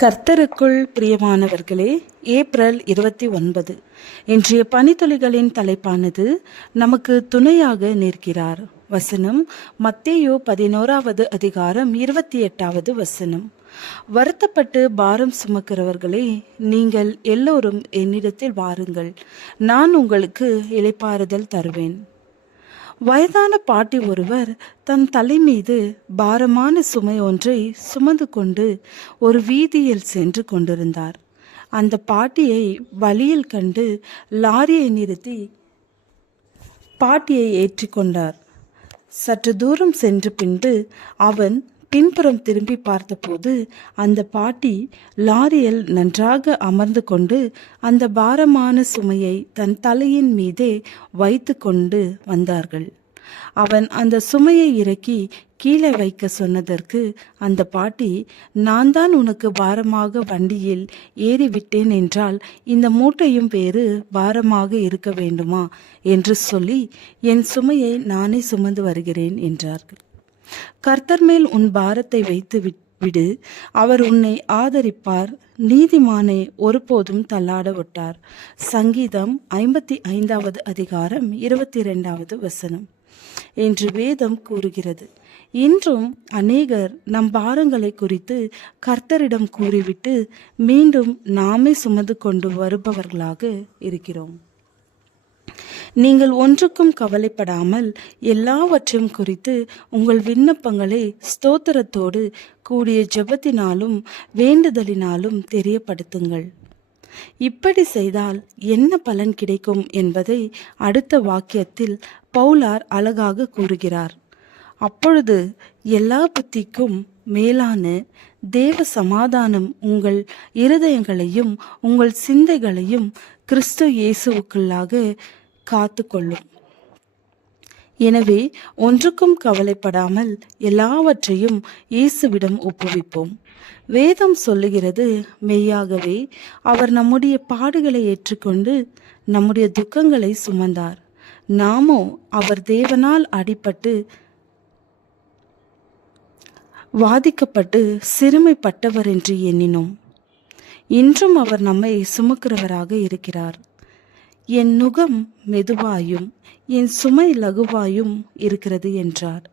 கர்த்தருக்குள் பிரியமானவர்களே, ஏப்ரல் 29 இன்றைய பனித்துளிகளின் தலைப்பானது நமக்கு துணையாக நிற்கிறார். வசனம் மத்தேயு 11வது அதிகாரம் 28வது வசனம். வருத்தப்பட்டு பாரம் சுமக்கிறவர்களே, நீங்கள் எல்லோரும் என்னிடத்தில் வாருங்கள், நான் உங்களுக்கு இளைப்பாறுதல் தருவேன். வயதான பாட்டி ஒருவர் தன் தலை மீது பாரமான சுமை ஒன்றை சுமந்து கொண்டு ஒரு வீதியில் சென்று கொண்டிருந்தார். அந்த பாட்டியை வழியில் கண்டு லாரியை நிறுத்தி பாட்டியை ஏற்றி கொண்டார். சற்று தூரம் சென்று பின்பு அவன் பின்புறம் திரும்பி பார்த்தபோது அந்த பாட்டி லாரியில் நன்றாக அமர்ந்து கொண்டு அந்த பாரமான சுமையை தன் தலையின் மீதே வைத்து கொண்டு வந்தார்கள். அவன் அந்த சுமையை இறக்கி கீழே வைக்க சொன்னதற்கு அந்த பாட்டி, நான் தான் உனக்கு பாரமாக வண்டியில் ஏறிவிட்டேன் என்றால் இந்த மூட்டையும் வேறு பாரமாக இருக்க வேண்டுமா என்று சொல்லி என் சுமையை நானே சுமந்து வருகிறேன் என்றார்கள். கர்த்தர் மேல் உன் பாரத்தை வைத்து விடு, அவர் உன்னை ஆதரிப்பார், நீதிமானை ஒருபோதும் தள்ளாட விட்டார். சங்கீதம் 55வது அதிகாரம் 22வது வசனம் என்று வேதம் கூறுகிறது. இன்றும் அநேகர் நம் பாரங்களை குறித்து கர்த்தரிடம் கூறிவிட்டு மீண்டும் நாமே சுமந்து கொண்டு வருபவர்களாக இருக்கிறோம். நீங்கள் ஒன்றுக்கும் கவலைப்படாமல் எல்லாவற்றையும் குறித்து உங்கள் விண்ணப்பங்களை ஸ்தோத்திரத்தோடு கூடிய ஜெபத்தினாலும் வேண்டுதலினாலும் தெரியப்படுத்துங்கள். இப்படி செய்தால் என்ன பலன் கிடைக்கும் என்பதை அடுத்த வாக்கியத்தில் பவுலார் அழகாக கூறுகிறார். அப்பொழுது எல்லா புத்திக்கும் மேலான தேவ சமாதானம் உங்கள் இருதயங்களையும் உங்கள் சிந்தைகளையும் கிறிஸ்து இயேசுவுக்குள்ளாக காத்து கொள்ளும். எனவே ஒன்றுக்கும் கவலைப்படாமல் எல்லாவற்றையும் இயேசுவிடம் ஒப்புவிப்போம். வேதம் சொல்லுகிறது, மெய்யாகவே அவர் நம்முடைய பாடுகளை ஏற்றுக்கொண்டு நம்முடைய துக்கங்களை சுமந்தார். நாமோ அவர் தேவனால் அடிபட்டு வாதிக்கப்பட்டு சிறுமைப்பட்டவர் என்று எண்ணினோம். இன்றும் அவர் நம்மை சுமக்கிறவராக இருக்கிறார். என் நுகம் மெதுவாயும் என் சுமை லகுவாயும் இருக்கிறது என்றார்.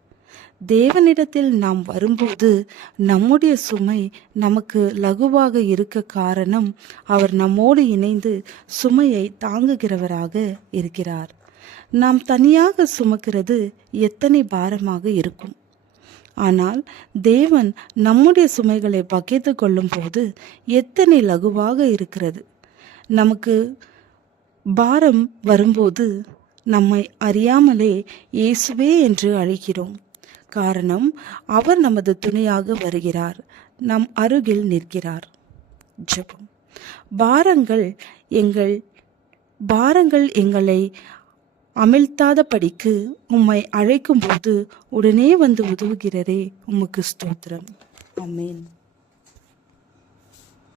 தேவனிடத்தில் நாம் வரும்போது நம்முடைய சுமை நமக்கு லகுவாக இருக்க காரணம் அவர் நம்மோடு இணைந்து சுமையை தாங்குகிறவராக இருக்கிறார். நாம் தனியாக சுமக்கிறது எத்தனை பாரமாக இருக்கும். ஆனால் தேவன் நம்முடைய சுமைகளை பகிர்ந்து கொள்ளும் போது எத்தனை லகுவாக இருக்கிறது. நமக்கு பாரம் வரும்போது நம்மை அறியாமலே இயேசுவே என்று அழைக்கிறோம். காரணம், அவர் நமது துணையாக வருகிறார், நம் அருகில் நிற்கிறார். ஜெபம். பாரங்கள் எங்களை அமிழ்த்தாதபடிக்கு உம்மை அழைக்கும் போது உடனே வந்து உதவுகிறதே, உமக்கு ஸ்தோத்திரம். ஆமென்.